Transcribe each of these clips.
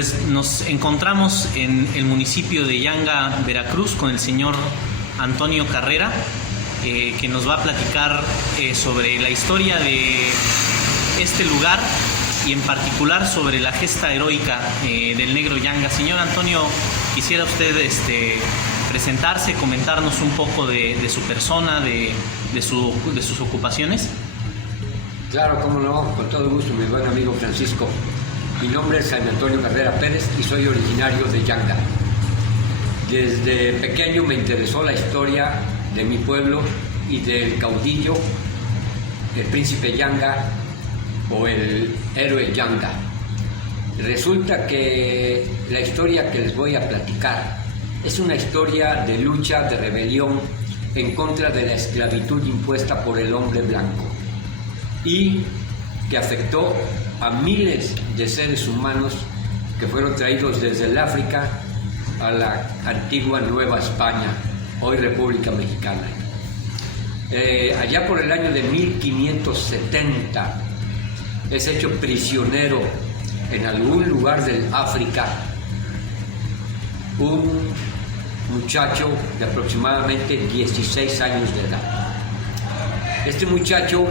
Pues nos encontramos en el municipio de Yanga, Veracruz, con el señor Antonio Carrera, que nos va a platicar sobre la historia de este lugar y en particular sobre la gesta heroica del negro Yanga. Señor Antonio, quisiera usted presentarse, comentarnos un poco de su persona, de sus ocupaciones. Claro, cómo no, con todo gusto, mi buen amigo Francisco. Mi nombre es Jaime Antonio Carrera Pérez y soy originario de Yanga. Desde pequeño me interesó la historia de mi pueblo y del caudillo, el príncipe Yanga o el héroe Yanga. Resulta que la historia que les voy a platicar es una historia de lucha, de rebelión en contra de la esclavitud impuesta por el hombre blanco y que afectó a miles de seres humanos que fueron traídos desde el África a la antigua Nueva España, hoy República Mexicana. Allá por el año de 1570 es hecho prisionero en algún lugar del África un muchacho de aproximadamente 16 años de edad. Este muchacho,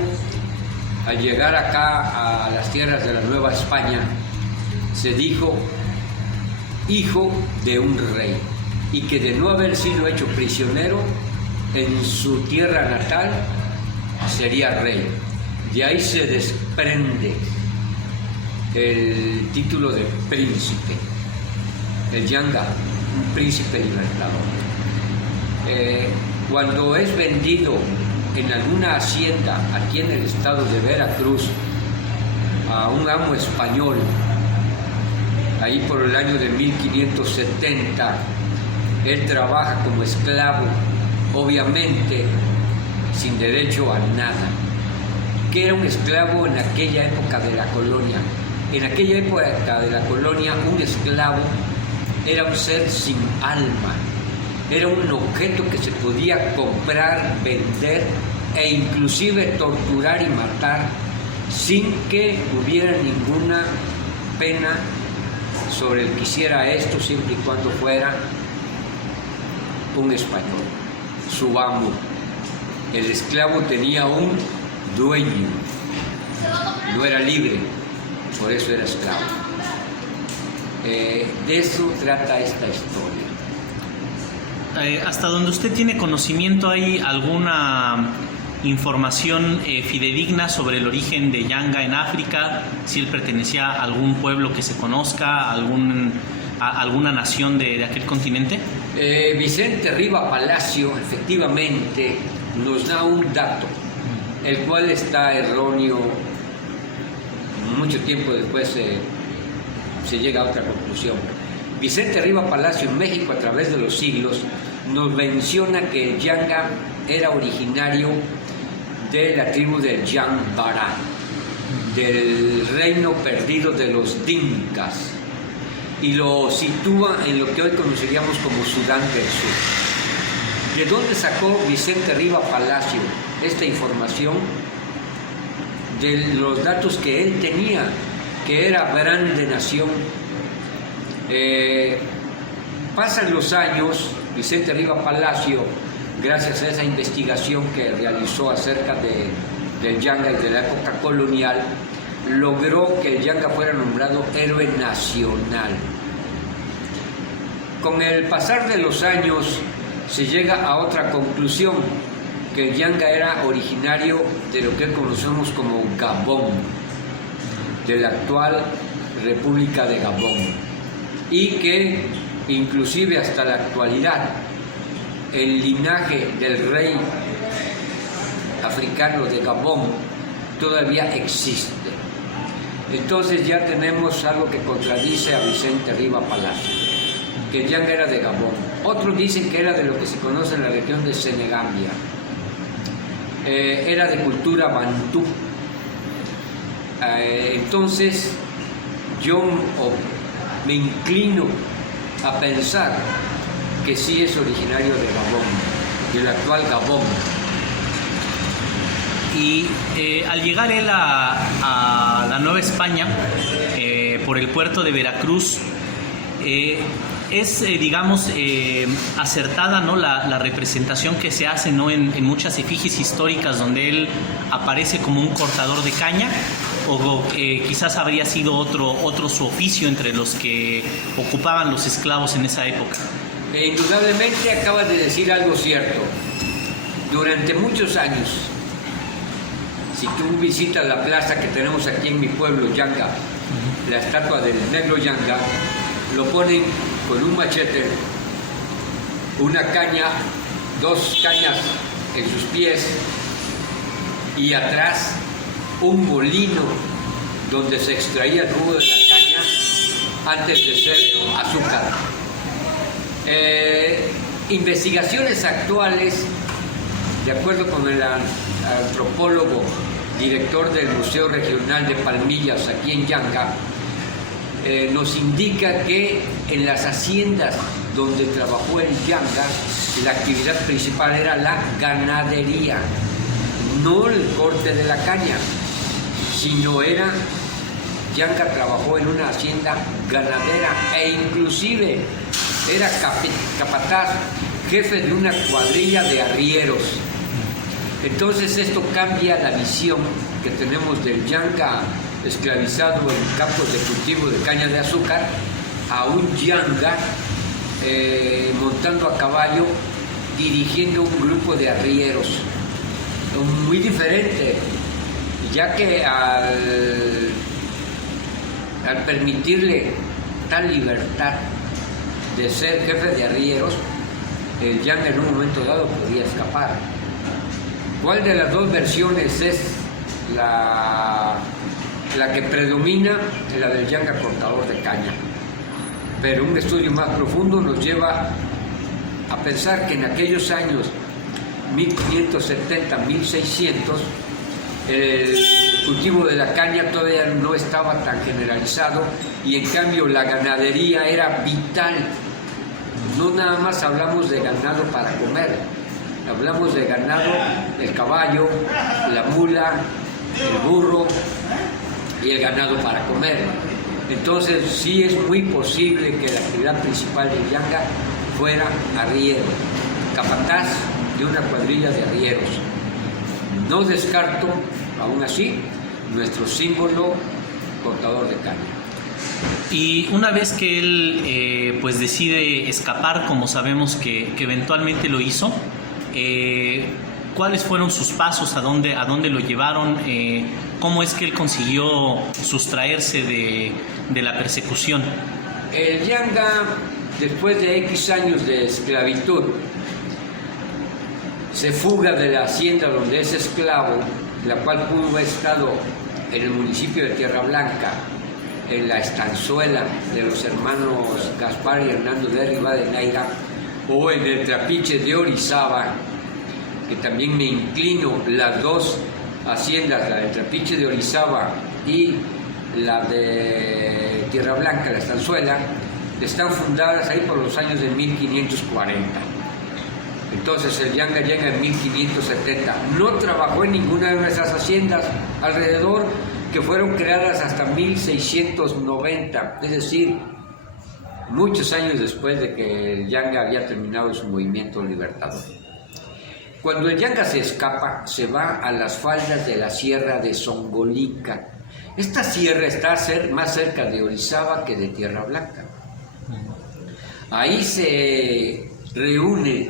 al llegar acá a las tierras de la Nueva España, se dijo hijo de un rey y que de no haber sido hecho prisionero en su tierra natal sería rey. De ahí se desprende el título de príncipe, el Yanga, un príncipe libertador. Cuando es vendido en alguna hacienda aquí en el estado de Veracruz a un amo español, ahí por el año de 1570, él trabaja como esclavo, obviamente sin derecho a nada. ¿Qué era un esclavo en aquella época de la colonia? En aquella época de la colonia, un esclavo era un ser sin alma, era un objeto que se podía comprar, vender e inclusive torturar y matar sin que hubiera ninguna pena sobre el que hiciera esto, siempre y cuando fuera un español, su amo. El esclavo tenía un dueño, no era libre, por eso era esclavo. De eso trata esta historia. Hasta donde usted tiene conocimiento, ¿hay alguna información fidedigna sobre el origen de Yanga en África? Si él pertenecía a algún pueblo que se conozca, a alguna nación de aquel continente. Vicente Riva Palacio efectivamente nos da un dato, el cual está erróneo. Mucho tiempo después se llega a otra conclusión. Vicente Riva Palacio en México a través de los siglos nos menciona que el Yanga era originario de la tribu del Yambara, del reino perdido de los Dinkas, y lo sitúa en lo que hoy conoceríamos como Sudán del Sur. ¿De dónde sacó Vicente Riva Palacio esta información? De los datos que él tenía, que era grande nación. Pasan los años, Vicente Riva Palacio, gracias a esa investigación que realizó acerca del Yanga y de la época colonial, logró que el Yanga fuera nombrado héroe nacional. Con el pasar de los años se llega a otra conclusión, que el Yanga era originario de lo que conocemos como Gabón, de la actual República de Gabón, y que inclusive hasta la actualidad el linaje del rey africano de Gabón todavía existe. Entonces ya tenemos algo que contradice a Vicente Riva Palacio, que el Yanga era de Gabón. Otros dicen que era de lo que se conoce en la región de Senegambia. Era de cultura bantú. Entonces yo me inclino a pensar que sí es originario de Gabón, del actual Gabón. Y al llegar él a la Nueva España, por el puerto de Veracruz, Digamos, acertada, ¿no?, la representación que se hace, ¿no?, en muchas efigies históricas donde él aparece como un cortador de caña, o quizás habría sido otro su oficio entre los que ocupaban los esclavos en esa época. Indudablemente acabas de decir algo cierto. Durante muchos años, si tú visitas la plaza que tenemos aquí en mi pueblo, Yanga, la estatua del negro Yanga, lo ponen con un machete, una caña, 2 cañas en sus pies y atrás un molino donde se extraía el jugo de la caña antes de ser azúcar. Investigaciones actuales, de acuerdo con el antropólogo, director del Museo Regional de Palmillas aquí en Yanga, nos indica que en las haciendas donde trabajó el Yanga, la actividad principal era la ganadería, no el corte de la caña, sino Yanga trabajó en una hacienda ganadera e inclusive era capataz, jefe de una cuadrilla de arrieros. Entonces esto cambia la visión que tenemos del Yanga esclavizado en campos de cultivo de caña de azúcar a un Yanga montando a caballo dirigiendo un grupo de arrieros. Muy diferente, ya que al permitirle tal libertad de ser jefe de arrieros, el Yanga en un momento dado podía escapar. ¿Cuál de las dos versiones es la que predomina? La del Yanga cortador de caña. Pero un estudio más profundo nos lleva a pensar que en aquellos años 1570, 1600, el cultivo de la caña todavía no estaba tan generalizado y en cambio la ganadería era vital. No nada más hablamos de ganado para comer, hablamos de ganado, el caballo, la mula, el burro y el ganado para comer. Entonces sí es muy posible que la actividad principal del Yanga fuera arriero, capataz de una cuadrilla de arrieros. No descarto, aún así, nuestro símbolo cortador de caña. Y una vez que él pues decide escapar, como sabemos que eventualmente lo hizo, ¿cuáles fueron sus pasos? ¿A dónde lo llevaron? ¿Cómo es que él consiguió sustraerse de la persecución? El Yanga, después de X años de esclavitud, se fuga de la hacienda donde es esclavo, la cual pudo haber estado en el municipio de Tierra Blanca, en la estanzuela de los hermanos Gaspar y Hernando de Rivadeneira, o en el trapiche de Orizaba, que también me inclino. Las dos haciendas, la del trapiche de Orizaba y la de Tierra Blanca, la estanzuela, están fundadas ahí por los años de 1540. Entonces el Yanga llega en 1570. No trabajó en ninguna de nuestras haciendas alrededor, que fueron creadas hasta 1690, es decir, muchos años después de que el Yanga había terminado su movimiento libertador. Cuando el Yanga se escapa, se va a las faldas de la sierra de Zongolica. Esta sierra está más cerca de Orizaba que de Tierra Blanca. Ahí se reúne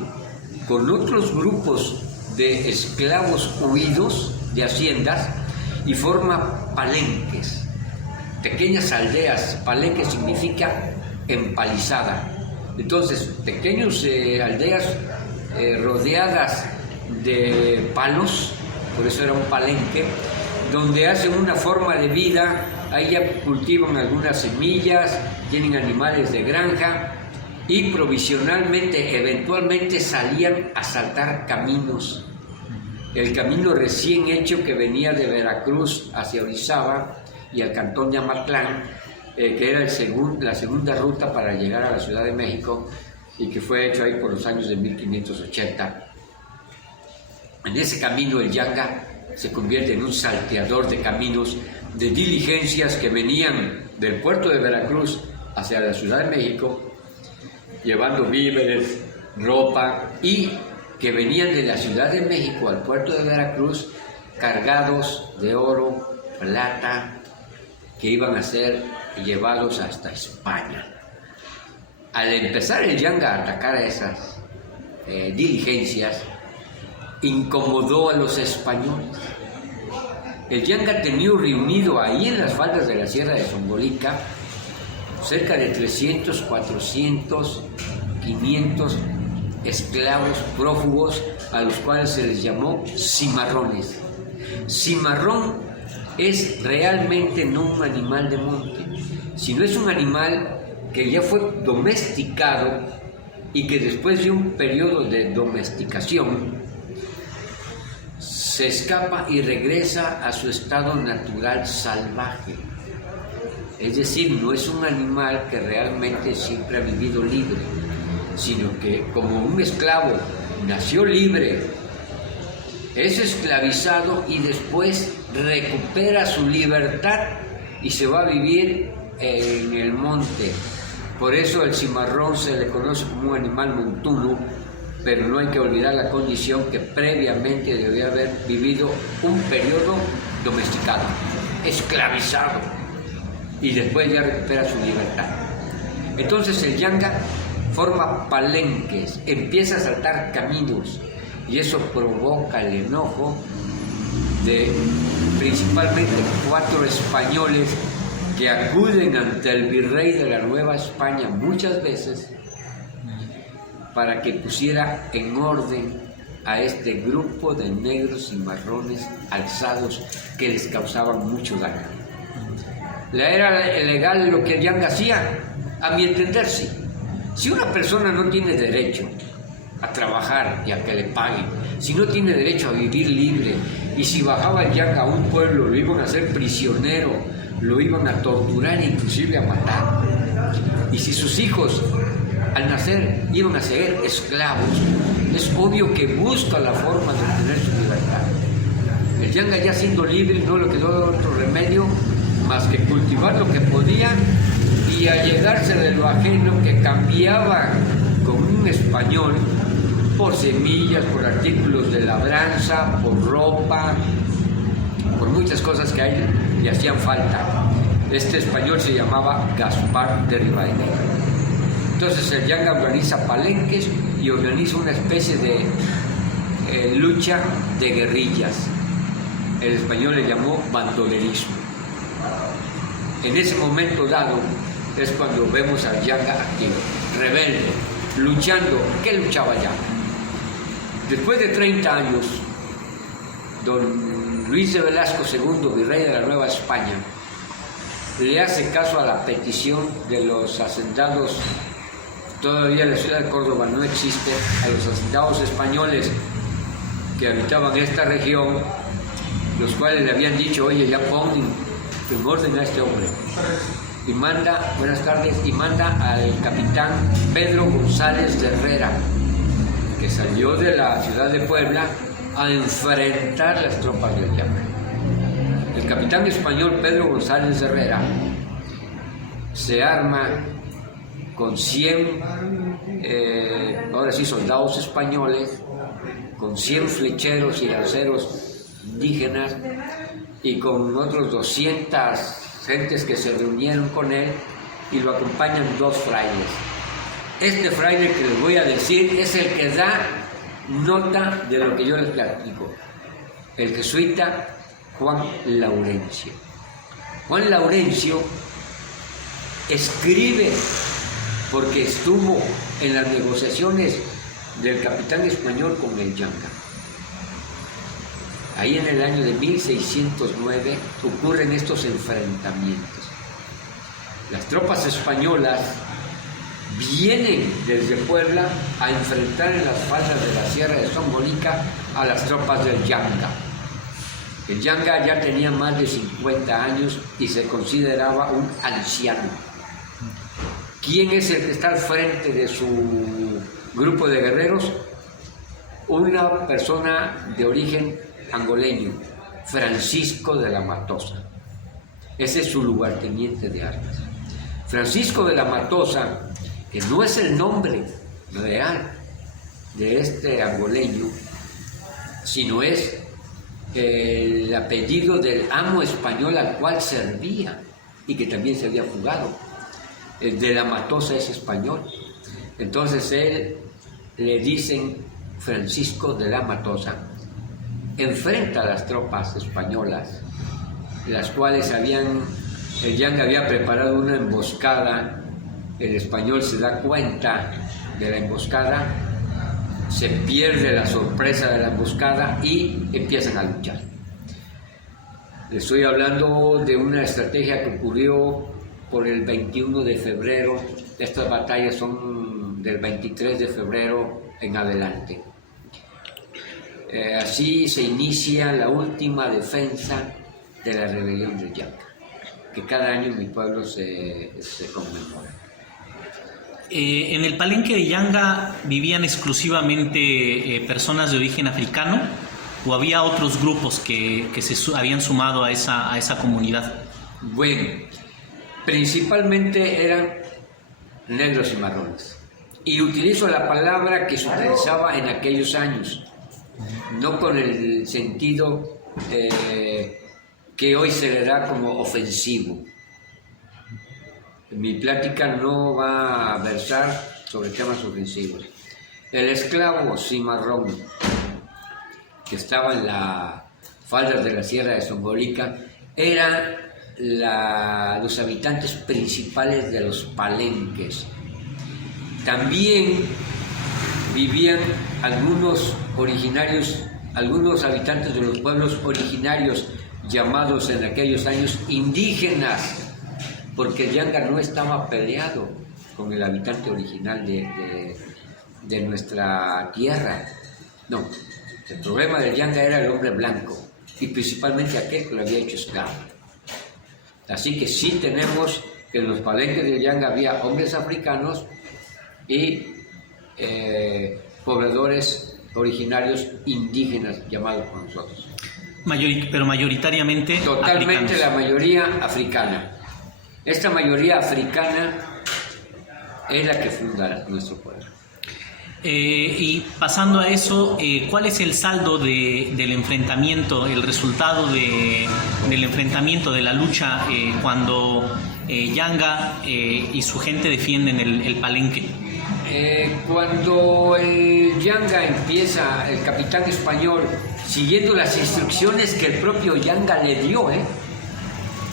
con otros grupos de esclavos huidos de haciendas y forma palenques, pequeñas aldeas. Palenque significa empalizada. Entonces, pequeñas aldeas rodeadas de palos, por eso era un palenque, donde hacen una forma de vida. Ahí ya cultivan algunas semillas, tienen animales de granja y provisionalmente, eventualmente salían a saltar caminos. El camino recién hecho que venía de Veracruz hacia Orizaba y al cantón de Amatlán, que era la segunda ruta para llegar a la Ciudad de México y que fue hecho ahí por los años de 1580. En ese camino el Yanga se convierte en un salteador de caminos, de diligencias que venían del puerto de Veracruz hacia la Ciudad de México, llevando víveres, ropa, y que venían de la Ciudad de México al puerto de Veracruz cargados de oro, plata, que iban a ser llevados hasta España. Al empezar el Yanga a atacar a esas diligencias, incomodó a los españoles. El Yanga tenía reunido ahí en las faldas de la Sierra de Zongolica cerca de 300, 400, 500 esclavos prófugos, a los cuales se les llamó cimarrones. Cimarrón es realmente no un animal de monte, sino es un animal que ya fue domesticado y que después de un periodo de domesticación se escapa y regresa a su estado natural salvaje. Es decir, no es un animal que realmente siempre ha vivido libre, sino que como un esclavo nació libre, es esclavizado y después recupera su libertad y se va a vivir en el monte. Por eso el cimarrón se le conoce como un animal montuno, pero no hay que olvidar la condición que previamente debió haber vivido un periodo domesticado, esclavizado, y después ya recupera su libertad. Entonces el Yanga forma palenques, empieza a saltar caminos, y eso provoca el enojo de principalmente 4 españoles que acuden ante el virrey de la Nueva España muchas veces para que pusiera en orden a este grupo de negros y marrones alzados que les causaban mucho daño. Era legal lo que el Yanga hacía, a mi entender sí. Si una persona no tiene derecho a trabajar y a que le paguen, si no tiene derecho a vivir libre, y si bajaba el Yanga a un pueblo lo iban a hacer prisionero, lo iban a torturar e inclusive a matar, y si sus hijos al nacer iban a ser esclavos, es obvio que busca la forma de obtener su libertad. El Yanga, ya siendo libre, no le quedó otro remedio más que cultivar lo que podía y allegarse de lo ajeno, que cambiaba con un español por semillas, por artículos de labranza, por ropa, por muchas cosas que a él le hacían falta. Este español se llamaba Gaspar de Rivadeneira. Entonces el Yanga organiza palenques y organiza una especie de lucha de guerrillas. El español le llamó bandolerismo. En ese momento dado es cuando vemos al Yanga activo, rebelde, luchando. ¿Qué luchaba Yanga? Después de 30 años, don Luis de Velasco II, virrey de la Nueva España, le hace caso a la petición de los hacendados. Todavía la ciudad de Córdoba no existe, a los hacendados españoles que habitaban esta región, los cuales le habían dicho: oye, ya ponen en orden a este hombre. Y manda, buenas tardes, y manda al capitán Pedro González de Herrera, que salió de la ciudad de Puebla a enfrentar las tropas del Yanga. El capitán español Pedro González de Herrera se arma con 100, ahora sí, soldados españoles, con 100 flecheros y lanceros indígenas, y con otros 200 gentes que se reunieron con él, y lo acompañan 2 frailes. Este fraile que les voy a decir es el que da nota de lo que yo les platico, el jesuita Juan Laurencio. Juan Laurencio escribe porque estuvo en las negociaciones del capitán español con el Yanga. Ahí en el año de 1609 ocurren estos enfrentamientos. Las tropas españolas vienen desde Puebla a enfrentar en las faldas de la Sierra de Zongolica a las tropas del Yanga. El Yanga ya tenía más de 50 años y se consideraba un anciano. ¿Quién es el que está al frente de su grupo de guerreros? Una persona de origen angoleño, Francisco de la Matosa. Ese es su lugarteniente de armas. Francisco de la Matosa, que no es el nombre real de este angoleño, sino es el apellido del amo español al cual servía y que también se había fugado. El de la Matosa es español. Entonces él, le dicen Francisco de la Matosa, enfrenta a las tropas españolas, las cuales el Yanga había preparado una emboscada. El español se da cuenta de la emboscada, se pierde la sorpresa de la emboscada y empiezan a luchar. Les estoy hablando de una estrategia que ocurrió por el 21 de febrero. Estas batallas son del 23 de febrero en adelante. Así se inicia la última defensa de la rebelión del Yanga, que cada año en mi pueblo se conmemora. En el palenque de Yanga vivían exclusivamente personas de origen africano, ¿o había otros grupos que se habían sumado a esa comunidad? Bueno, principalmente eran negros y marrones. Y utilizo la palabra que se utilizaba en aquellos años, no con el sentido que hoy se le da como ofensivo. Mi plática no va a versar sobre temas ofensivos. El esclavo cimarrón, que estaba en las faldas de la Sierra de Zongolica, eran los habitantes principales de los palenques. También vivían algunos habitantes de los pueblos originarios, llamados en aquellos años indígenas, porque el Yanga no estaba peleado con el habitante original de nuestra tierra. No, el problema del Yanga era el hombre blanco, y principalmente aquel que lo había hecho esclavo. Así que sí tenemos que en los palenques del Yanga había hombres africanos y pobladores originarios indígenas, llamados por nosotros. Pero mayoritariamente totalmente africanos. La mayoría africana. Esta mayoría africana es la que funda nuestro pueblo. Y pasando a eso, ¿cuál es el saldo del enfrentamiento, el resultado del enfrentamiento, de la lucha cuando Yanga y su gente defienden el palenque? Cuando el Yanga empieza, el capitán español, siguiendo las instrucciones que el propio Yanga le dio,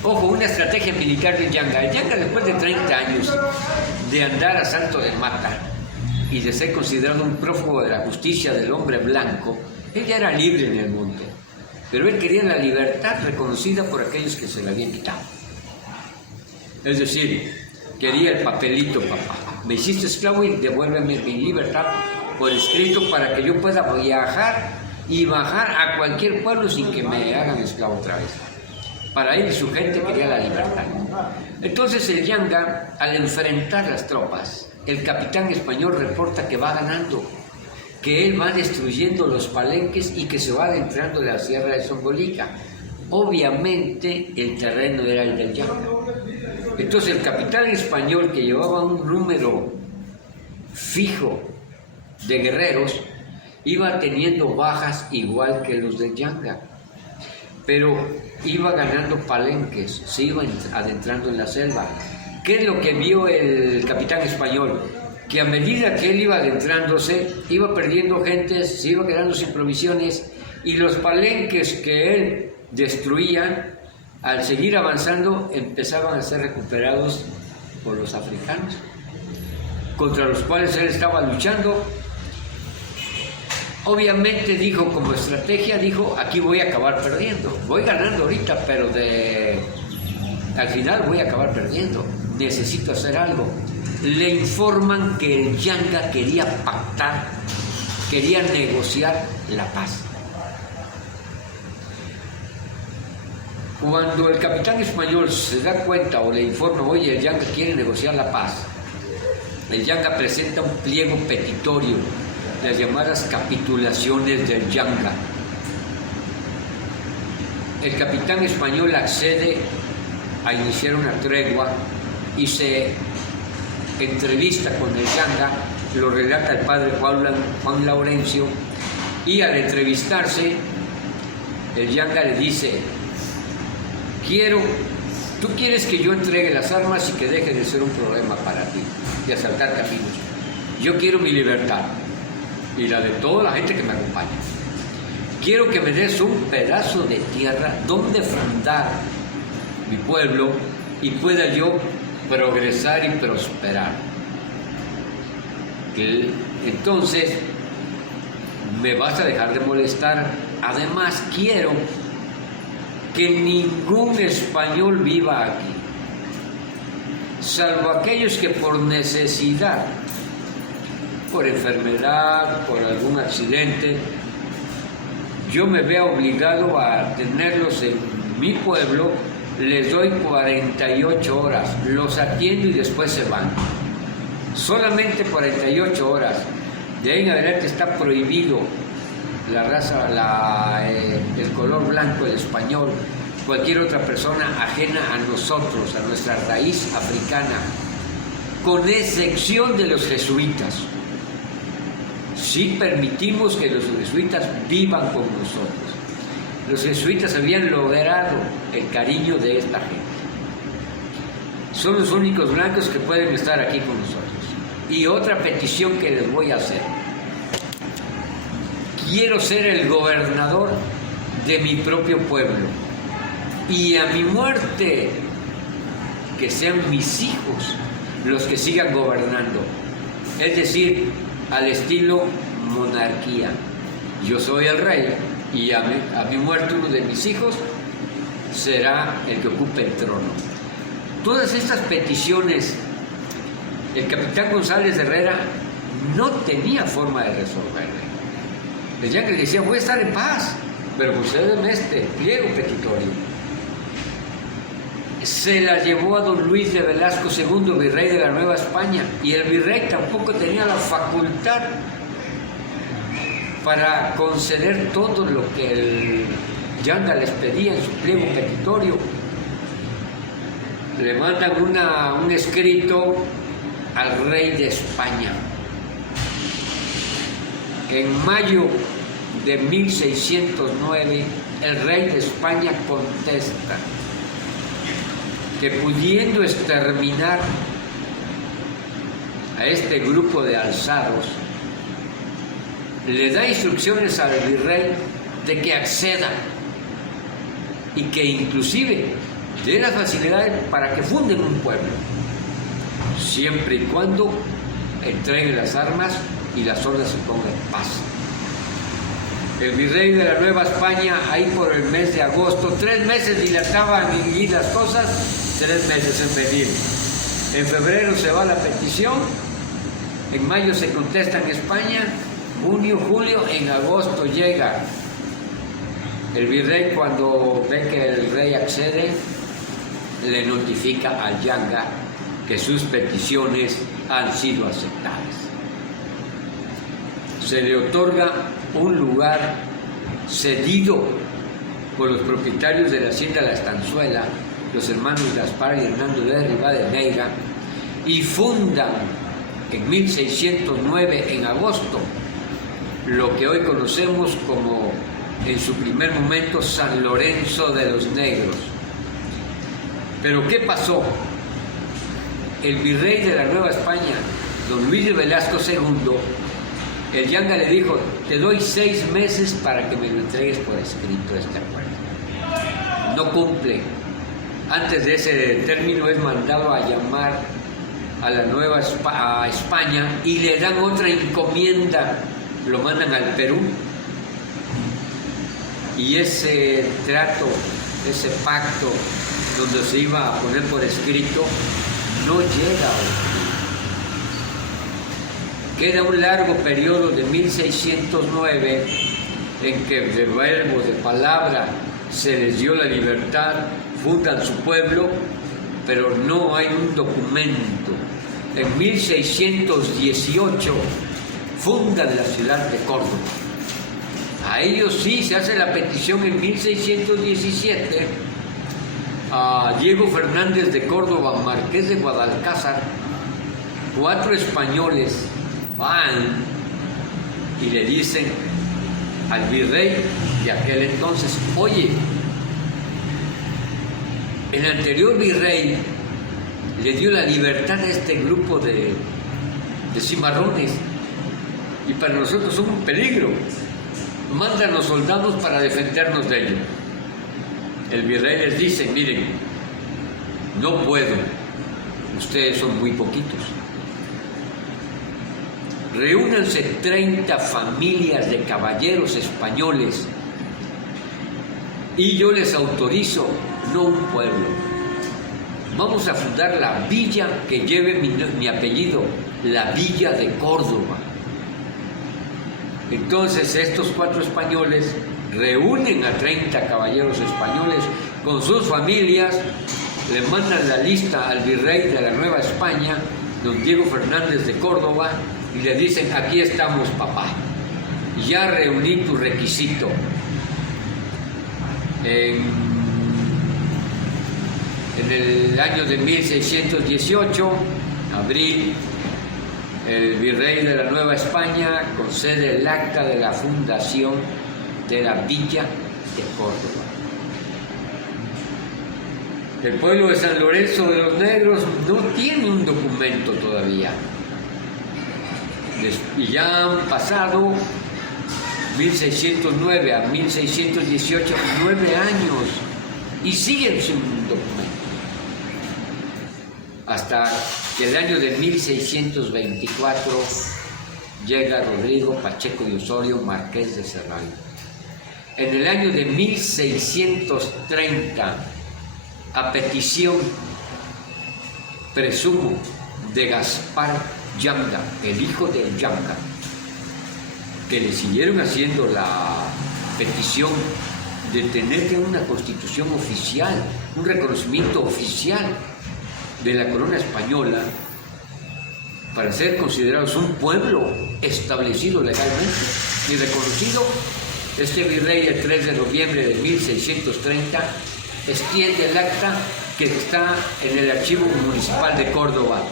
ojo, una estrategia militar del Yanga. El Yanga, después de 30 años de andar a salto de mata y de ser considerado un prófugo de la justicia del hombre blanco, él ya era libre en el monte, pero él quería la libertad reconocida por aquellos que se la habían quitado. Es decir, quería el papelito: papá, me hiciste esclavo y devuélveme mi libertad por escrito para que yo pueda viajar y bajar a cualquier pueblo sin que me hagan esclavo otra vez. Para él y su gente quería la libertad. Entonces el Yanga, al enfrentar las tropas, el capitán español reporta que va ganando, que él va destruyendo los palenques y que se va adentrando en la Sierra de Zongolica. Obviamente el terreno era el del Yanga. Entonces el capitán español, que llevaba un número fijo de guerreros, iba teniendo bajas igual que los del Yanga, pero iba ganando palenques, se iba adentrando en la selva. ¿Qué es lo que vio el capitán español? Que a medida que él iba adentrándose, iba perdiendo gentes, se iba quedando sin provisiones, y los palenques que él destruía, al seguir avanzando, empezaban a ser recuperados por los africanos, contra los cuales él estaba luchando. Obviamente dijo, como estrategia, aquí voy a acabar perdiendo. Voy ganando ahorita, pero al final voy a acabar perdiendo. Necesito hacer algo. Le informan que el Yanga quería pactar, quería negociar la paz. Cuando el capitán español se da cuenta o le informa: oye, el Yanga quiere negociar la paz, el Yanga presenta un pliego petitorio, las llamadas capitulaciones del Yanga. El capitán español accede a iniciar una tregua y se entrevista con el Yanga, lo relata el padre Juan Laurencio, y al entrevistarse, el Yanga le dice: tú quieres que yo entregue las armas y que deje de ser un problema para ti, de asaltar caminos. Yo quiero mi libertad y la de toda la gente que me acompaña. Quiero que me des un pedazo de tierra donde fundar mi pueblo y pueda yo progresar y prosperar. Entonces, me vas a dejar de molestar. Además, quiero que ningún español viva aquí, salvo aquellos que por necesidad, por enfermedad, por algún accidente, yo me vea obligado a tenerlos en mi pueblo. Les doy 48 horas, los atiendo y después se van. Solamente 48 horas. De ahí en adelante está prohibido la raza, el color blanco, el español, cualquier otra persona ajena a nosotros, a nuestra raíz africana, con excepción de los jesuitas. Sí permitimos que los jesuitas vivan con nosotros. Los jesuitas habían logrado el cariño de esta gente. Son los únicos blancos que pueden estar aquí con nosotros. Y otra petición que les voy a hacer: quiero ser el gobernador de mi propio pueblo, y a mi muerte que sean mis hijos los que sigan gobernando, es decir, al estilo monarquía. Yo soy el rey y a mi muerte uno de mis hijos será el que ocupe el trono. Todas estas peticiones, el capitán González de Herrera no tenía forma de resolverlas. El Yanga le decía: voy a estar en paz, pero concédeme este pliego petitorio. Se la llevó a don Luis de Velasco II, virrey de la Nueva España, y el virrey tampoco tenía la facultad para conceder todo lo que el Yanga les pedía en su pliego petitorio. Le mandan un escrito al rey de España. En mayo de 1609, el rey de España contesta que, pudiendo exterminar a este grupo de alzados, le da instrucciones al virrey de que acceda y que inclusive dé las facilidades para que funden un pueblo, siempre y cuando entreguen las armas y las hordas se pongan en paz. El virrey de la Nueva España, ahí por el mes de agosto, 3 meses dilataban y las cosas, 3 meses en venir. En febrero se va la petición, en mayo se contesta en España, junio, julio, en agosto llega. El virrey, cuando ve que el rey accede, le notifica al Yanga que sus peticiones han sido aceptadas. Se le otorga un lugar cedido por los propietarios de la hacienda La Estanzuela, los hermanos Gaspar y Hernando de Rivadeneira, y fundan en 1609, en agosto, lo que hoy conocemos como, en su primer momento, San Lorenzo de los Negros. Pero ¿qué pasó? El virrey de la Nueva España, don Luis de Velasco II, el Yanga le dijo: te doy 6 meses para que me lo entregues por escrito este acuerdo. No cumple. Antes de ese término es mandado a llamar a la Nueva a España y le dan otra encomienda, lo mandan al Perú, y ese trato, ese pacto donde se iba a poner por escrito, no llega a ocurrir. Queda un largo periodo de 1609 en que de verbo, de palabra, se les dio la libertad, fundan su pueblo, pero no hay un documento. En 1618 fundan la ciudad de Córdoba. A ellos sí se hace la petición en 1617 a Diego Fernández de Córdoba, marqués de Guadalcázar, 4 españoles van y le dicen al virrey de aquel entonces: oye, el anterior virrey le dio la libertad a este grupo de cimarrones y para nosotros son un peligro. Mándanos soldados para defendernos de ellos. El virrey les dice: miren, no puedo, ustedes son muy poquitos. Reúnanse 30 familias de caballeros españoles y yo les autorizo, no un pueblo. Vamos a fundar la villa que lleve mi apellido, la Villa de Córdoba. Entonces estos 4 españoles reúnen a 30 caballeros españoles con sus familias, le mandan la lista al virrey de la Nueva España, don Diego Fernández de Córdoba, y le dicen: aquí estamos, papá, ya reuní tu requisito. En el año de 1618, abril, el virrey de la Nueva España concede el acta de la fundación de la Villa de Córdoba. El pueblo de San Lorenzo de los Negros no tiene un documento todavía. Y ya han pasado 1609 a 1618, 9 años, y siguen sin un documento. Hasta que el año de 1624 llega Rodrigo Pacheco y Osorio, marqués de Serrano. En el año de 1630, a petición, presumo, de Gaspar Yanga, el hijo de Yanga, que le siguieron haciendo la petición de tener una constitución oficial, un reconocimiento oficial de la corona española, para ser considerados un pueblo establecido legalmente y reconocido. Este virrey, el 3 de noviembre de 1630, extiende el acta que está en el archivo municipal de Córdoba.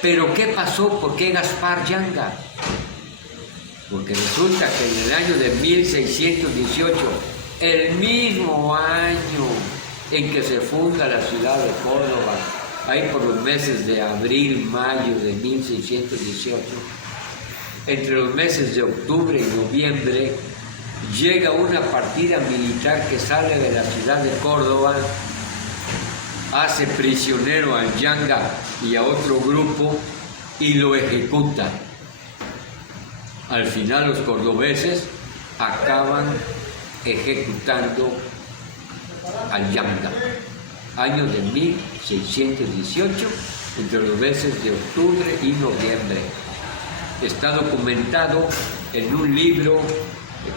¿Pero qué pasó? ¿Por qué Gaspar Yanga? Porque resulta que en el año de 1618, el mismo año en que se funda la ciudad de Córdoba, ahí por los meses de abril, mayo de 1618, entre los meses de octubre y noviembre, llega una partida militar que sale de la ciudad de Córdoba, hace prisionero a Yanga y a otro grupo y lo ejecuta. Al final los cordobeses acaban ejecutando a Yanga, año de 1618, entre los meses de octubre y noviembre. Está documentado en un libro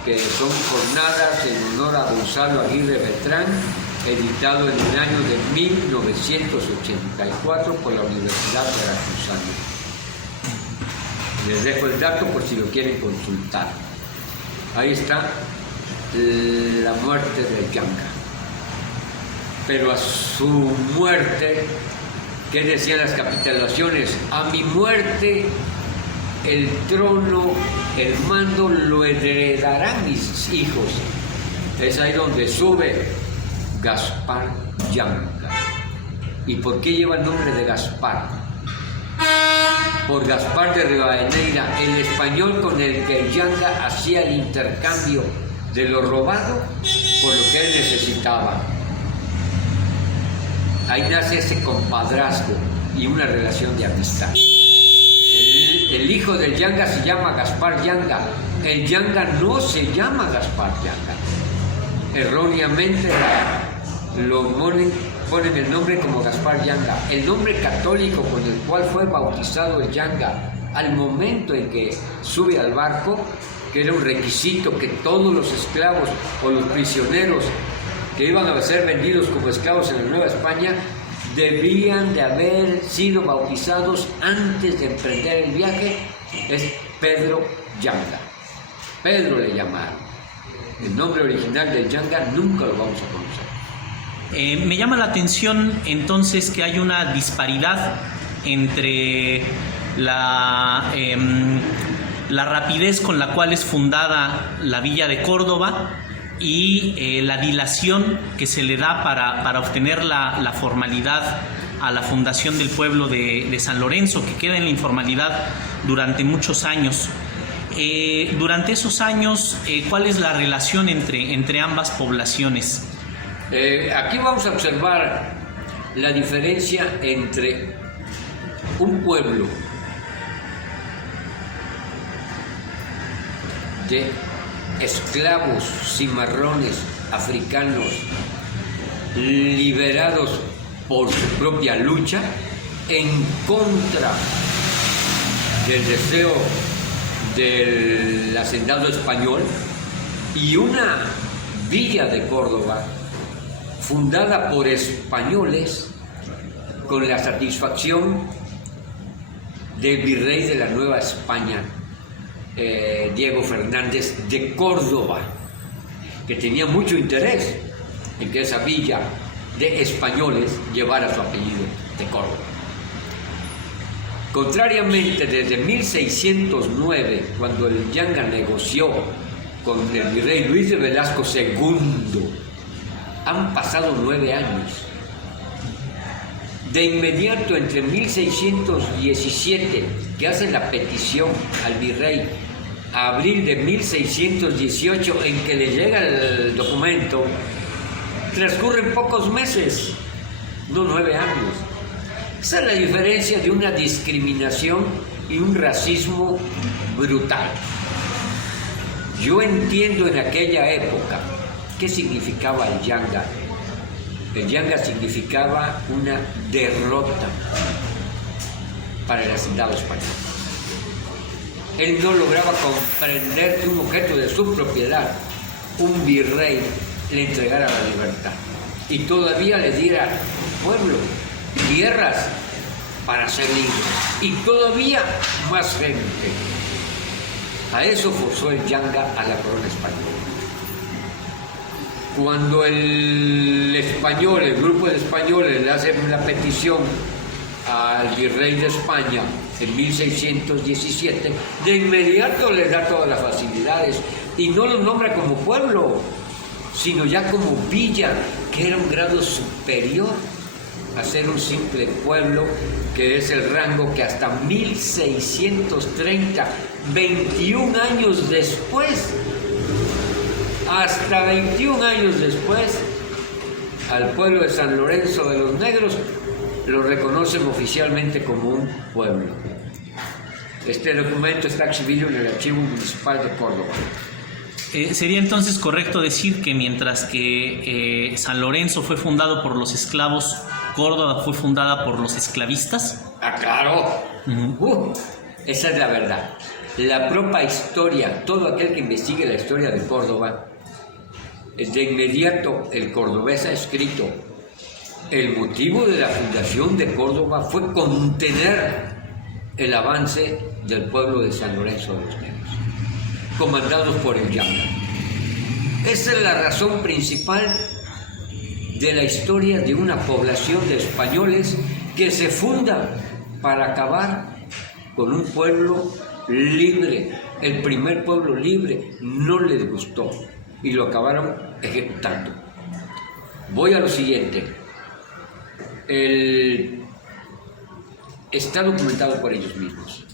que son jornadas en honor a Gonzalo Aguirre Beltrán, editado en el año de 1984 por la Universidad Veracruzana. Les dejo el dato por si lo quieren consultar. Ahí está la muerte de Yanga. Pero a su muerte, ¿qué decían las capitulaciones? A mi muerte, el trono, el mando lo heredarán mis hijos. Es ahí donde sube Gaspar Yanga. ¿Y por qué lleva el nombre de Gaspar? Por Gaspar de Rivadeneira, el español con el que Yanga hacía el intercambio de lo robado por lo que él necesitaba. Ahí nace ese compadrazgo y una relación de amistad. El hijo del Yanga se llama Gaspar Yanga. El Yanga no se llama Gaspar Yanga. Erróneamente ponen el nombre como Gaspar Yanga. El nombre católico con el cual fue bautizado el Yanga al momento en que sube al barco, que era un requisito que todos los esclavos o los prisioneros que iban a ser vendidos como esclavos en la Nueva España debían de haber sido bautizados antes de emprender el viaje, es Pedro Yanga. Pedro le llamaron. El nombre original del Yanga nunca lo vamos a conocer. Me llama la atención entonces que hay una disparidad entre la rapidez con la cual es fundada la villa de Córdoba y la dilación que se le da para obtener la formalidad a la fundación del pueblo de San Lorenzo, que queda en la informalidad durante muchos años. Durante esos años, ¿cuál es la relación entre ambas poblaciones? Aquí vamos a observar la diferencia entre un pueblo de esclavos cimarrones africanos liberados por su propia lucha en contra del deseo del hacendado español, y una villa de Córdoba fundada por españoles con la satisfacción del virrey de la Nueva España, Diego Fernández de Córdoba, que tenía mucho interés en que esa villa de españoles llevara su apellido de Córdoba. Contrariamente, desde 1609, cuando el Yanga negoció con el virrey Luis de Velasco II, han pasado 9 años. De inmediato, entre 1617, que hacen la petición al virrey, a abril de 1618, en que le llega el documento, transcurren pocos meses, no 9 años. Esa es la diferencia de una discriminación y un racismo brutal. Yo entiendo en aquella época qué significaba el Yanga. El Yanga significaba una derrota para el hacendado español. Él no lograba comprender que un objeto de su propiedad, un virrey, le entregara la libertad y todavía le diera pueblo, tierras para ser libre y todavía más gente. A eso forzó el Yanga a la corona española. Cuando el grupo de españoles le hace la petición al virrey de España en 1617, de inmediato les da todas las facilidades y no los nombra como pueblo, sino ya como villa, que era un grado superior a ser un simple pueblo, que es el rango que hasta 1630, 21 años después, hasta 21 años después, al pueblo de San Lorenzo de los Negros lo reconocen oficialmente como un pueblo. Este documento está exhibido en el Archivo Municipal de Córdoba. ¿Sería entonces correcto decir que mientras que San Lorenzo fue fundado por los esclavos, Córdoba fue fundada por los esclavistas? ¡Ah, claro! Esa es la verdad. La propia historia, todo aquel que investigue la historia de Córdoba, de inmediato el cordobés ha escrito: el motivo de la fundación de Córdoba fue contener el avance del pueblo de San Lorenzo de los Negros, comandados por el Yanga. Esa es la razón principal de la historia de una población de españoles que se funda para acabar con un pueblo libre. El primer pueblo libre no les gustó y lo acabaron ejecutando. Voy a lo siguiente. Está documentado por ellos mismos.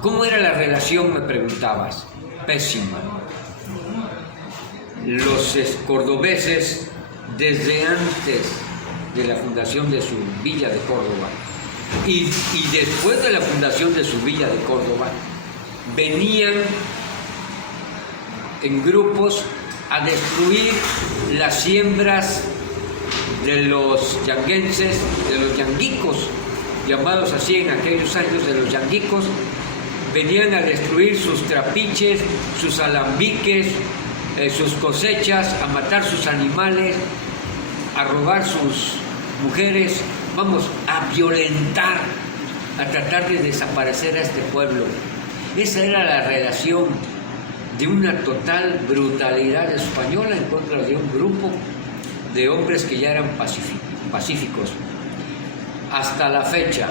¿Cómo era la relación?, me preguntabas. Pésima. Los cordobeses, desde antes de la fundación de su villa de Córdoba y después de la fundación de su villa de Córdoba, venían en grupos a destruir las siembras de los yanguenses, de los yanguicos, llamados así en aquellos años, de los yanguicos. Venían a destruir sus trapiches, sus alambiques, sus cosechas, a matar sus animales, a robar sus mujeres, vamos, a violentar, a tratar de desaparecer a este pueblo. Esa era la relación de una total brutalidad española en contra de un grupo de hombres que ya eran pacíficos. Hasta la fecha,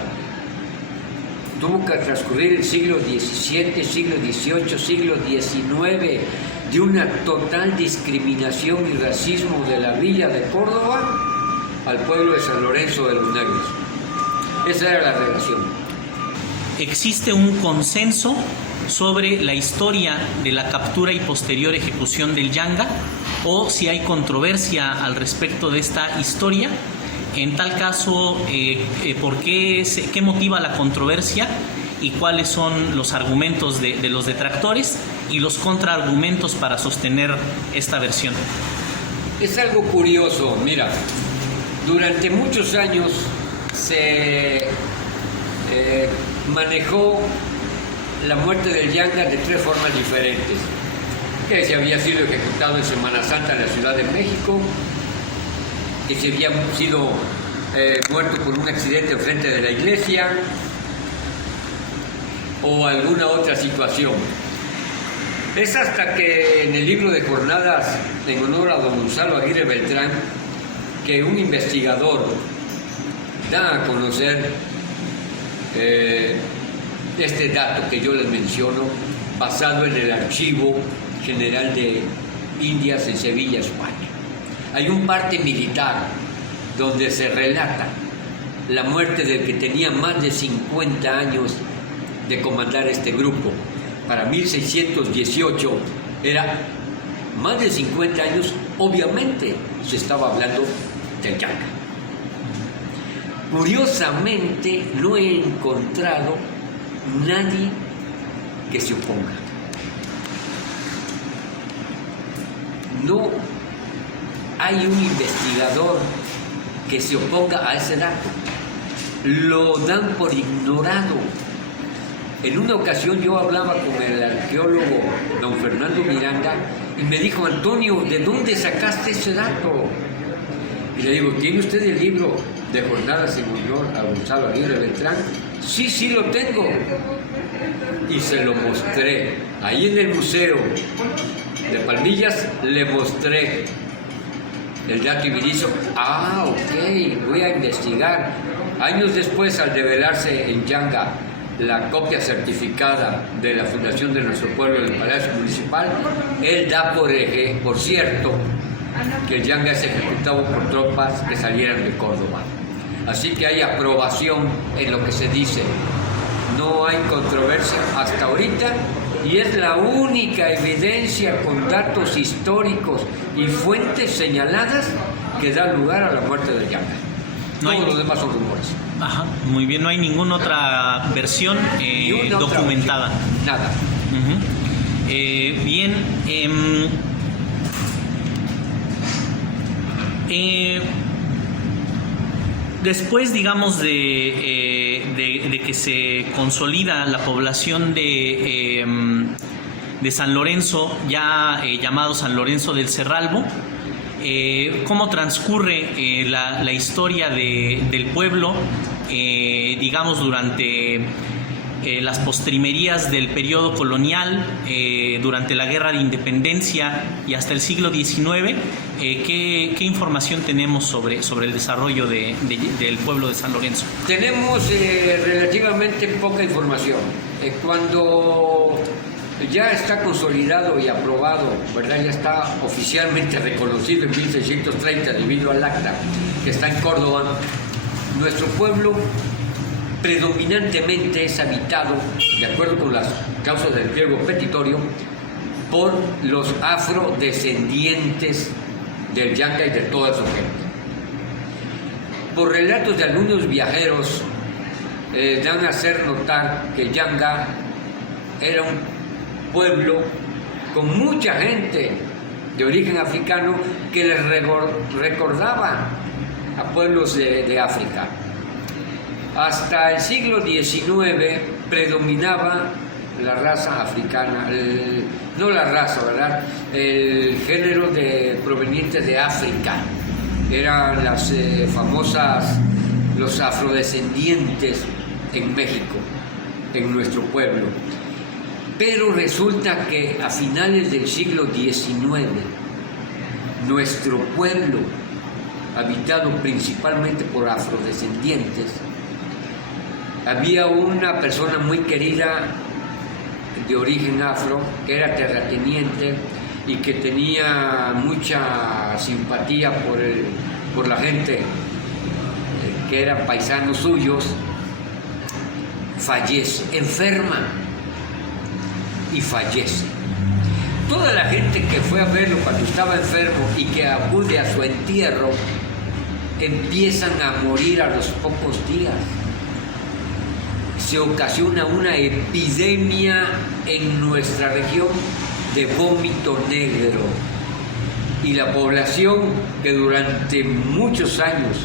tuvo que transcurrir el siglo XVII, siglo XVIII, siglo XIX, de una total discriminación y racismo de la villa de Córdoba al pueblo de San Lorenzo de los Negros. Esa era la relación. ¿Existe un consenso sobre la historia de la captura y posterior ejecución del Yanga? ¿O si hay controversia al respecto de esta historia? En tal caso, ¿por qué motiva la controversia y cuáles son los argumentos de los detractores y los contraargumentos para sostener esta versión? Es algo curioso, mira, durante muchos años se manejó la muerte del Yanga de tres formas diferentes: que se había sido ejecutado en Semana Santa en la Ciudad de México, que se había sido muerto por un accidente enfrente de la iglesia o alguna otra situación. Es hasta que en el libro de jornadas en honor a don Gonzalo Aguirre Beltrán que un investigador da a conocer este dato que yo les menciono, basado en el Archivo General de Indias en Sevilla, España. Hay un parte militar donde se relata la muerte del que tenía más de 50 años de comandar este grupo. Para 1618 era más de 50 años, obviamente se estaba hablando del Yanga. Curiosamente no he encontrado nadie que se oponga. No hay un investigador que se oponga a ese dato. Lo dan por ignorado. En una ocasión yo hablaba con el arqueólogo don Fernando Miranda y me dijo: Antonio, ¿de dónde sacaste ese dato? Y le digo: ¿tiene usted el libro de jornadas en honor a Gonzalo Aguirre Beltrán? Sí, sí lo tengo. Y se lo mostré. Ahí en el museo de Palmillas le mostré el dato y me dijo: ah, ok, voy a investigar. Años después, al develarse en Yanga la copia certificada de la fundación de nuestro pueblo en el Palacio Municipal, él da por cierto que el Yanga es ejecutado por tropas que salieran de Córdoba. Así que hay aprobación en lo que se dice. No hay controversia hasta ahorita y es la única evidencia con datos históricos y fuentes señaladas que da lugar a la muerte del Yanga. Todos los demás son rumores. Ajá, muy bien, no hay ninguna otra versión documentada. Otra, nada. Bien, después, digamos, de que se consolida la población de San Lorenzo, ya llamado San Lorenzo del Cerralbo, ¿cómo transcurre la historia del pueblo, digamos, durante las postrimerías del periodo colonial, durante la Guerra de Independencia y hasta el siglo XIX? ¿Qué información tenemos sobre el desarrollo del pueblo de San Lorenzo? Tenemos relativamente poca información. Cuando ya está consolidado y aprobado, ¿verdad? Ya está oficialmente reconocido en 1630 debido al acta que está en Córdoba, nuestro pueblo predominantemente es habitado, de acuerdo con las causas del pliego petitorio, por los afrodescendientes del Yanga y de toda su gente. Por relatos de algunos viajeros, dan a hacer notar que el Yanga era un pueblo con mucha gente de origen africano que les recordaba a pueblos de África. Hasta el siglo XIX predominaba la raza africana, no la raza, ¿verdad? El género proveniente de África. Eran las los afrodescendientes en México, en nuestro pueblo. Pero resulta que a finales del siglo XIX, nuestro pueblo habitado principalmente por afrodescendientes, había una persona muy querida de origen afro, que era terrateniente y que tenía mucha simpatía por la gente que eran paisanos suyos. Fallece, enferma y fallece. Toda la gente que fue a verlo cuando estaba enfermo y que acude a su entierro empiezan a morir a los pocos días. Se ocasiona una epidemia en nuestra región de vómito negro, y la población que durante muchos años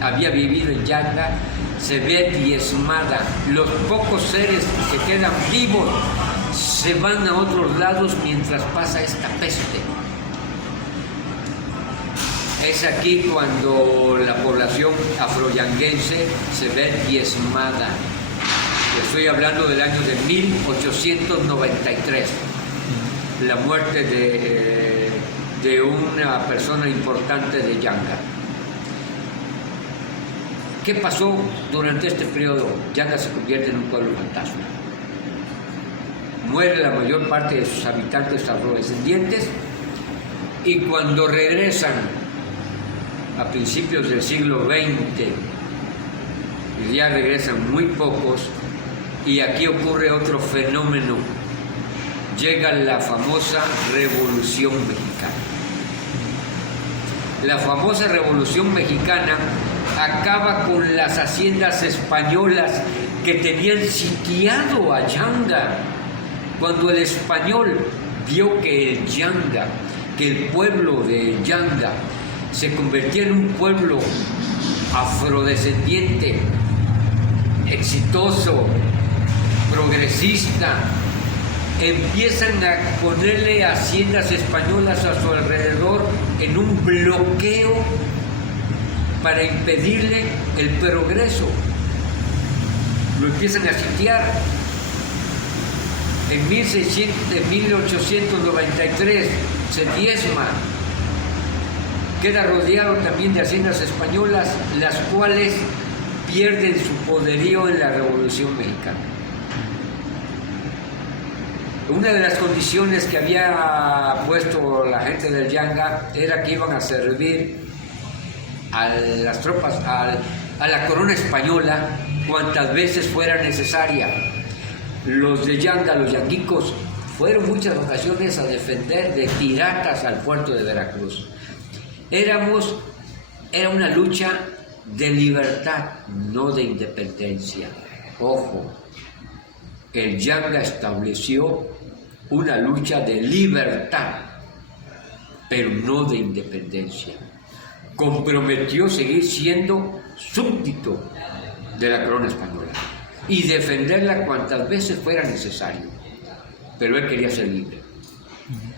había vivido en Yanga se ve diezmada. Los pocos seres que quedan vivos se van a otros lados mientras pasa esta peste. Es aquí cuando la población afroyanguense se ve diezmada. Estoy hablando del año de 1893, la muerte de una persona importante de Yanga. ¿Qué pasó durante este periodo? Yanga se convierte en un pueblo fantasma. Muere la mayor parte de sus habitantes afrodescendientes, y cuando regresan a principios del siglo XX, ya regresan muy pocos, y aquí ocurre otro fenómeno. Llega la famosa Revolución Mexicana. La famosa Revolución Mexicana acaba con las haciendas españolas que tenían sitiado a Yanga. Cuando el español vio que el pueblo de Yanga se convertía en un pueblo afrodescendiente, exitoso, progresista, empiezan a ponerle haciendas españolas a su alrededor en un bloqueo para impedirle el progreso. Lo empiezan a sitiar. En 1893 se diezma, queda rodeado también de haciendas españolas, las cuales pierden su poderío en la Revolución Mexicana. Una de las condiciones que había puesto la gente del Yanga era que iban a servir a las tropas, a la corona española, cuantas veces fuera necesaria. Los de Yanga, los yanguicos, fueron muchas ocasiones a defender de piratas al puerto de Veracruz. Era una lucha de libertad, no de independencia. Ojo, el Yanga estableció una lucha de libertad, pero no de independencia. Comprometió seguir siendo súbdito de la corona española y defenderla cuantas veces fuera necesario, pero él quería ser libre.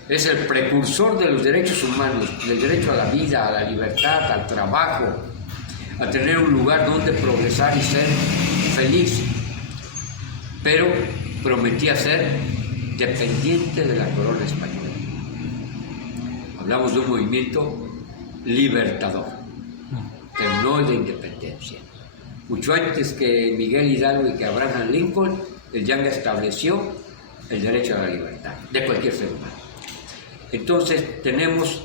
Es el precursor de los derechos humanos, del derecho a la vida, a la libertad, al trabajo, a tener un lugar donde progresar y ser feliz, pero prometía ser dependiente de la corona española. Hablamos de un movimiento libertador, pero no de independencia. Mucho antes que Miguel Hidalgo y que Abraham Lincoln, el Yanga estableció el derecho a la libertad de cualquier ser humano. Entonces tenemos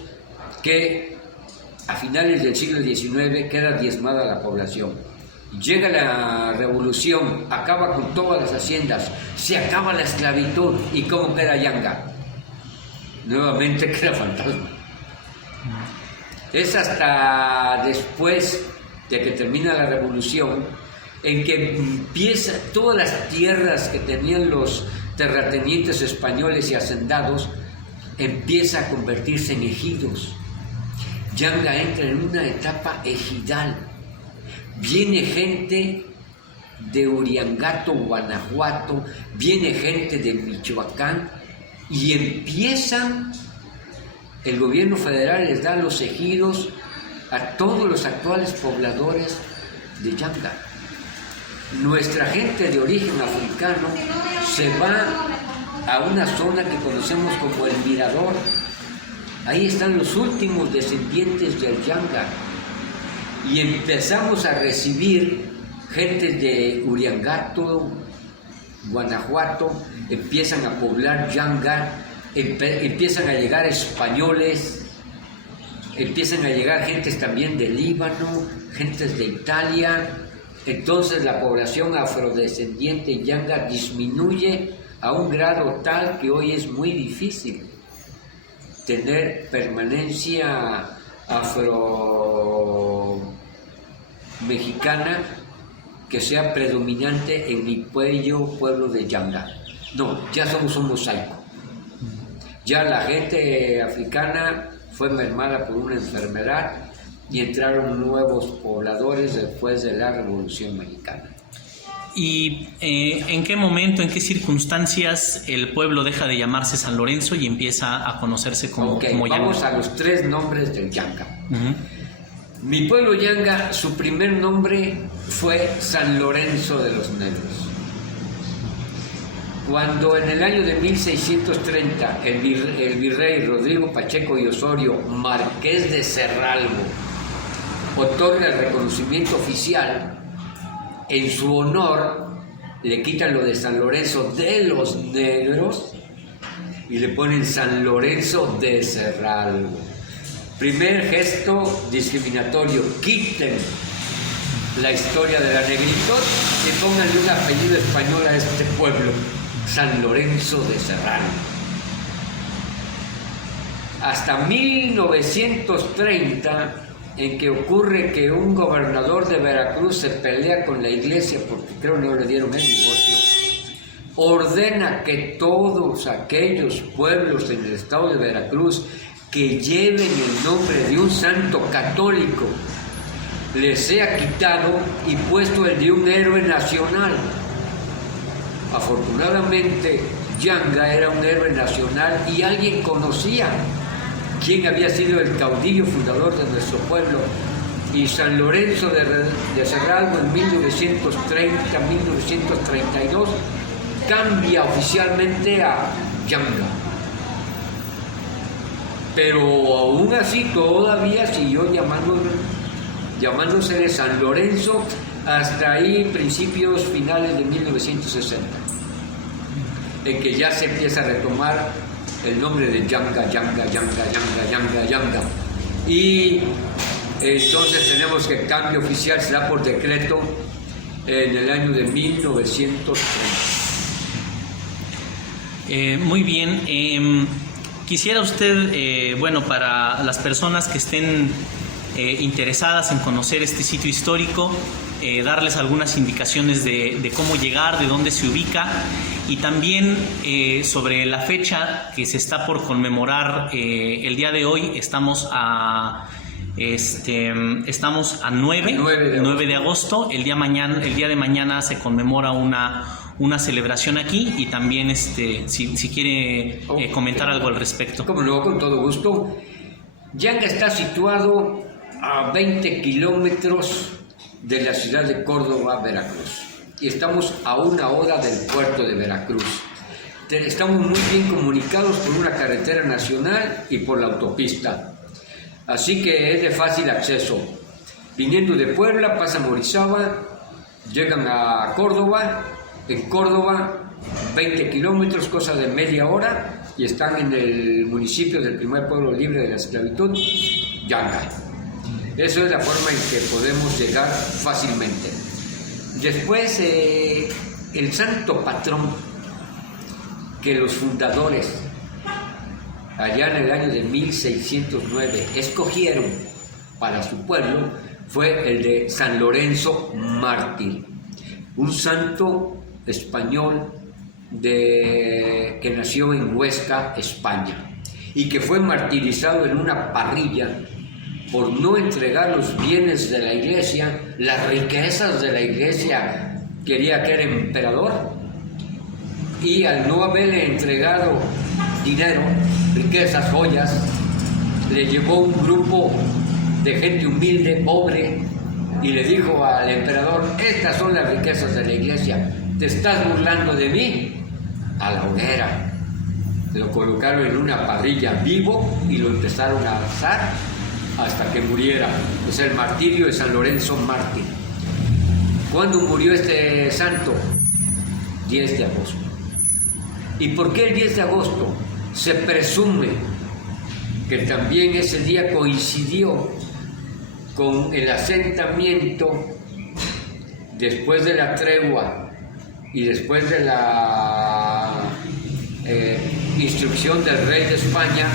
que a finales del siglo XIX queda diezmada la población. Llega la revolución, acaba con todas las haciendas, se acaba la esclavitud, y ¿cómo queda Yanga? Nuevamente queda fantasma. Es hasta después de que termina la revolución en que empieza todas las tierras que tenían los terratenientes españoles y hacendados, empieza a convertirse en ejidos. Yanga entra en una etapa ejidal. Viene gente de Uriangato, Guanajuato, viene gente de Michoacán, y empiezan, el gobierno federal les da los ejidos a todos los actuales pobladores de Yanga. Nuestra gente de origen africano se va a una zona que conocemos como el Mirador. Ahí están los últimos descendientes del Yanga. y empezamos a recibir gente de Uriangato, Guanajuato, empiezan a poblar Yanga, empiezan a llegar españoles, empiezan a llegar gentes también de Líbano, gentes de Italia. Entonces la población afrodescendiente Yanga disminuye a un grado tal que hoy es muy difícil tener permanencia afro-mexicana que sea predominante en mi pueblo de Yanga. No, ya somos un mosaico. Ya la gente africana fue mermada por una enfermedad y entraron nuevos pobladores después de la Revolución Mexicana. ¿Y en qué momento, en qué circunstancias el pueblo deja de llamarse San Lorenzo y empieza a conocerse como Yanga? Vamos a los 3 nombres del Yanga. Mi pueblo Yanga, su primer nombre fue San Lorenzo de los Negros. Cuando en el año de 1630 el virrey Rodrigo Pacheco y Osorio, marqués de Cerralbo, otorga el reconocimiento oficial, en su honor le quitan lo de San Lorenzo de los Negros y le ponen San Lorenzo de Cerralbo. Primer gesto discriminatorio: quiten la historia de la negritud y pónganle un apellido español a este pueblo, San Lorenzo de Cerralbo. Hasta 1930, en que ocurre que un gobernador de Veracruz se pelea con la iglesia porque creo no le dieron el divorcio, ordena que todos aquellos pueblos en el estado de Veracruz que lleven el nombre de un santo católico les sea quitado y puesto el de un héroe nacional. Afortunadamente, Yanga era un héroe nacional y alguien conocía quién había sido el caudillo fundador de nuestro pueblo. Y San Lorenzo de Cerralbo en 1930-1932 cambia oficialmente a Yanga. Pero aún así todavía siguió llamándose San Lorenzo hasta ahí principios finales de 1960, en que ya se empieza a retomar el nombre de Yanga. Y entonces tenemos que el cambio oficial se da por decreto en el año de 1930. Muy bien. Quisiera usted, para las personas que estén interesadas en conocer este sitio histórico, darles algunas indicaciones de cómo llegar, de dónde se ubica, y también sobre la fecha que se está por conmemorar el día de hoy. Estamos a 9 de agosto. El día de mañana se conmemora una celebración aquí, y también si quiere comentar algo al respecto. Como no, con todo gusto. Yanga está situado a 20 kilómetros de la ciudad de Córdoba, Veracruz, y estamos a 1 hora del puerto de Veracruz. Estamos muy bien comunicados por una carretera nacional y por la autopista, así que es de fácil acceso. Viniendo de Puebla, pasan a Orizaba, llegan a Córdoba. En Córdoba, 20 kilómetros, cosa de media hora, y están en el municipio del primer pueblo libre de la esclavitud, Yanga. Eso es la forma en que podemos llegar fácilmente. Después, el santo patrón que los fundadores, allá en el año de 1609, escogieron para su pueblo, fue el de San Lorenzo Mártir, un santo español que nació en Huesca, España, y que fue martirizado en una parrilla por no entregar los bienes de la iglesia, las riquezas de la iglesia. Quería que era emperador, y al no haberle entregado dinero, riquezas, joyas, le llevó un grupo de gente humilde, pobre, y le dijo al emperador: estas son las riquezas de la iglesia, ¿te estás burlando de mí? A la hoguera. Lo colocaron en una parrilla vivo y lo empezaron a asar hasta que muriera. O sea, el martirio de San Lorenzo Mártir. ¿Cuándo murió este santo? 10 de agosto. ¿Y por qué el 10 de agosto? Se presume que también ese día coincidió con el asentamiento después de la tregua y después de la instrucción del rey de España.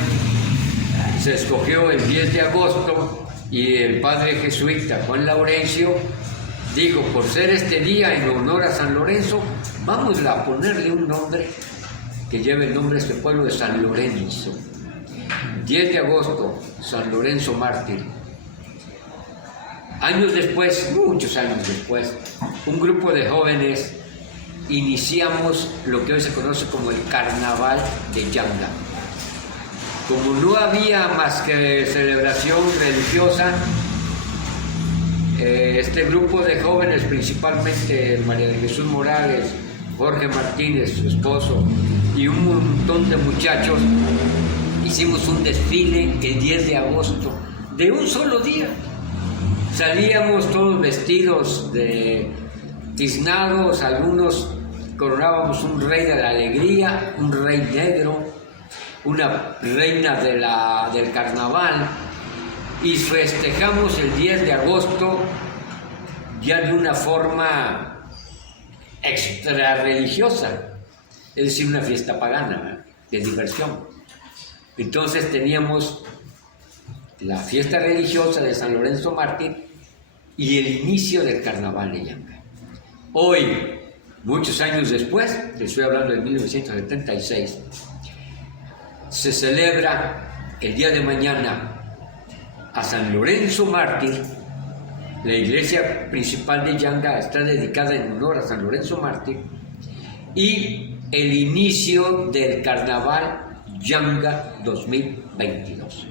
Se escogió el 10 de agosto y el padre jesuita Juan Laurencio dijo, por ser este día en honor a San Lorenzo, vamos a ponerle un nombre que lleve el nombre de este pueblo de San Lorenzo. 10 de agosto, San Lorenzo Mártir. Años después, muchos años después, un grupo de jóvenes iniciamos lo que hoy se conoce como el Carnaval de Yanga. Como no había más que celebración religiosa, este grupo de jóvenes, principalmente María de Jesús Morales, Jorge Martínez, su esposo, y un montón de muchachos, hicimos un desfile el 10 de agosto, de un solo día. Salíamos todos vestidos de tiznados, algunos coronábamos un rey de la alegría, un rey negro, una reina del carnaval, y festejamos el 10 de agosto ya de una forma extra religiosa, es decir, una fiesta pagana, de diversión. Entonces teníamos la fiesta religiosa de San Lorenzo Mártir y el inicio del Carnaval de Yanga. Hoy, muchos años después, te estoy hablando de 1976, se celebra el día de mañana a San Lorenzo Mártir. La iglesia principal de Yanga está dedicada en honor a San Lorenzo Mártir, y el inicio del Carnaval Yanga 2022.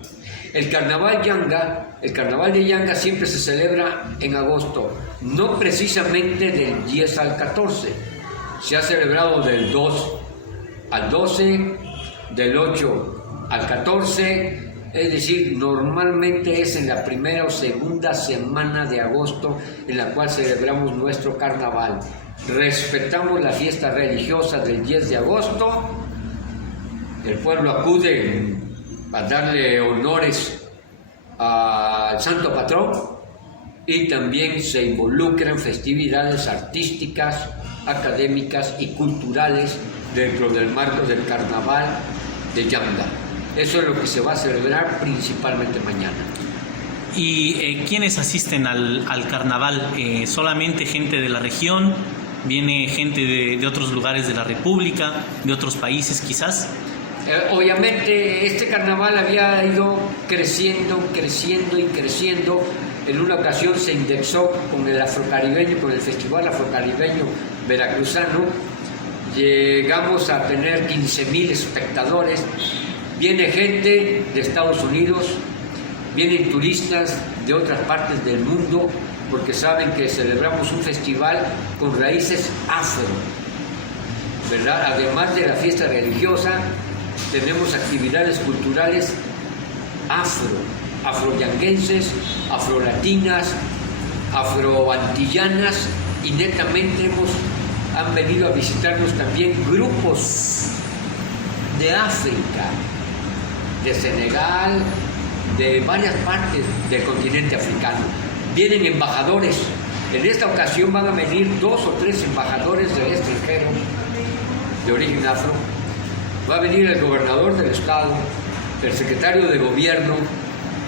El Carnaval de Yanga siempre se celebra en agosto, no precisamente del 10 al 14, se ha celebrado del 2 al 12, del 8 al 14, es decir, normalmente es en la primera o segunda semana de agosto en la cual celebramos nuestro carnaval. Respetamos la fiesta religiosa del 10 de agosto, el pueblo acude a darle honores al santo patrón y también se involucran festividades artísticas, académicas y culturales dentro del marco del carnaval de Yanga. Eso es lo que se va a celebrar principalmente mañana. ¿Y quiénes asisten al carnaval? ¿Solamente gente de la región? ¿Viene gente de otros lugares de la República, de otros países quizás? Obviamente este carnaval había ido creciendo. En una ocasión se indexó con el afrocaribeño, con el Festival Afrocaribeño Veracruzano. Llegamos a tener 15,000 espectadores. Viene gente de Estados Unidos, vienen turistas de otras partes del mundo, porque saben que celebramos un festival con raíces afro, ¿verdad? Además de la fiesta religiosa, tenemos actividades culturales afroyanguenses, afrolatinas, afroantillanas, y netamente han venido a visitarnos también grupos de África, de Senegal, de varias partes del continente africano. Vienen embajadores. En esta ocasión van a venir 2 o 3 embajadores del extranjero de origen afro. Va a venir el gobernador del estado, el secretario de gobierno,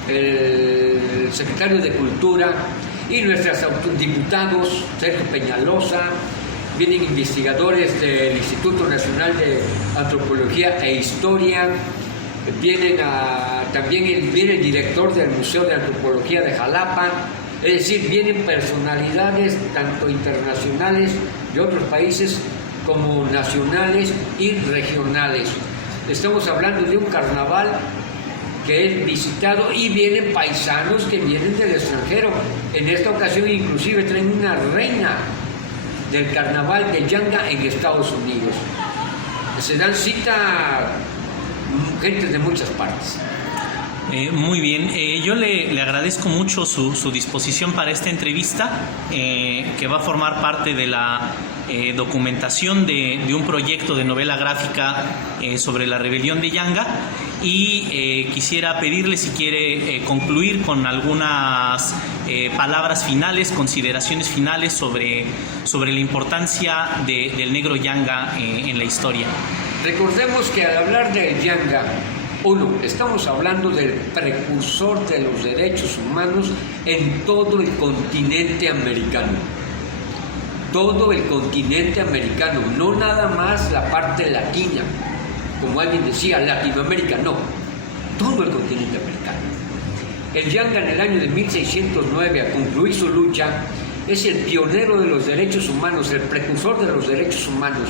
el secretario de cultura y nuestros diputados, Sergio Peñalosa. Vienen investigadores del Instituto Nacional de Antropología e Historia. También viene el director del Museo de Antropología de Jalapa. Es decir, vienen personalidades tanto internacionales de otros países como nacionales y regionales. Estamos hablando de un carnaval que es visitado, y vienen paisanos que vienen del extranjero. En esta ocasión inclusive traen una reina del carnaval de Yanga en Estados Unidos. Se dan cita gente de muchas partes. Muy bien, yo le agradezco mucho su disposición para esta entrevista, que va a formar parte de la documentación de un proyecto de novela gráfica sobre la rebelión de Yanga, y quisiera pedirle si quiere concluir con algunas palabras finales, consideraciones finales sobre la importancia del negro Yanga en la historia. Recordemos que al hablar del Yanga, estamos hablando del precursor de los derechos humanos en todo el continente americano. Todo el continente americano, no nada más la parte latina, como alguien decía, Latinoamérica, no, todo el continente americano. El Yanga, en el año de 1609, a concluir su lucha, es el pionero de los derechos humanos, el precursor de los derechos humanos,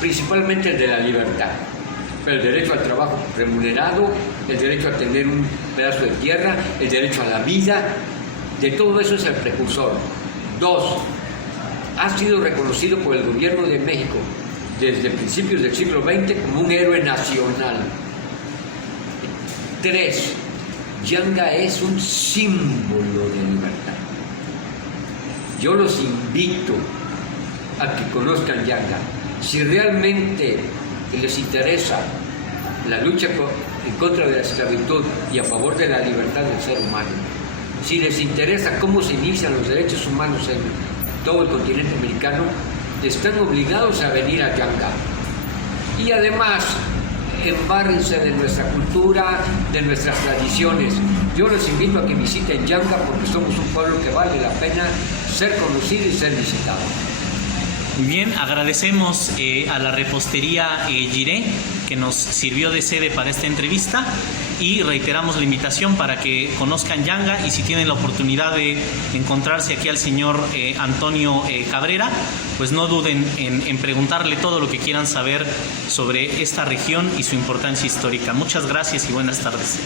principalmente el de la libertad. El derecho al trabajo remunerado, el derecho a tener un pedazo de tierra, el derecho a la vida, de todo eso es el precursor. 2, ha sido reconocido por el gobierno de México desde principios del siglo XX como un héroe nacional. 3, Yanga es un símbolo de libertad. Yo los invito a que conozcan Yanga. Si realmente les interesa la lucha en contra de la esclavitud y a favor de la libertad del ser humano, si les interesa cómo se inician los derechos humanos en todo el continente americano, están obligados a venir a Yanga. Y además, embárrense de nuestra cultura, de nuestras tradiciones. Yo les invito a que visiten Yanga porque somos un pueblo que vale la pena ser conocido y ser visitado. Muy bien, agradecemos a la repostería Giré, que nos sirvió de sede para esta entrevista, y reiteramos la invitación para que conozcan Yanga, y si tienen la oportunidad de encontrarse aquí al señor Antonio Cabrera, pues no duden en preguntarle todo lo que quieran saber sobre esta región y su importancia histórica. Muchas gracias y buenas tardes.